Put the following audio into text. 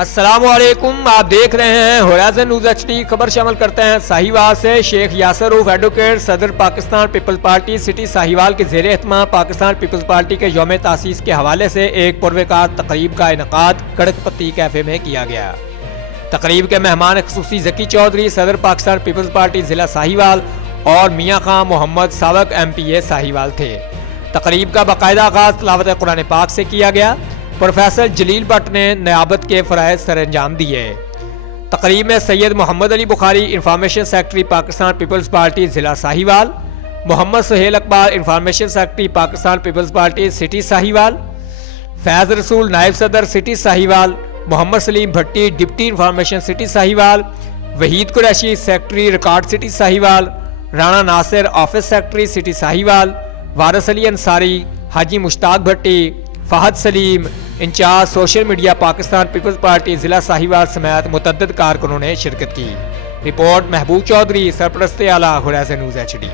السلام علیکم، آپ دیکھ رہے ہیں ہورائزن نیوز ایچ ڈی۔ خبر شامل کرتے ہیں ساہیوال سے۔ شیخ یاسر عرف ایڈوکیٹ صدر Pakistan Peoples party city Sahiwal کے زیر اہتمام پاکستان پیپلز پارٹی کے یوم تاسیس کے حوالے سے ایک پروقار تقریب کا انعقاد کڑک پتی کیفے میں کیا گیا۔ تقریب کے مہمان خصوصی ذکی چودھری صدر پاکستان پیپلز پارٹی ضلع ساہیوال اور میاں خان محمد سابق ایم پی اے ساہیوال تھے۔ تقریب کا باقاعدہ آغاز تلاوت قرآن پاک سے کیا گیا۔ پروفیسر جلیل بٹ نے نیابت کے فرائض سر انجام دیے۔ تقریب میں Syed Muhammad Ali Bukhari information secretary Pakistan Peoples Party ضلع Sahiwal, Muhammad Sohail Iqbal information secretary Pakistan Peoples party city Sahiwal, Faiz Rasool نائب صدر city Sahiwal, Muhammad Saleem Bhatti deputy information city Sahiwal, Waheed Qureshi secretary record city Sahiwal, Rana Nasir office secretary city Sahiwal, Waris Ali Ansari, Haji Mushtaq Bhatti, Fahad Saleem incharge social media Pakistan Peoples Party ضلع ساہیوال سمیت متعدد کارکنوں نے شرکت کی۔ رپورٹ محبوب چودھری، سرپرست اعلیٰ ہورائزن نیوز ایچ ڈی۔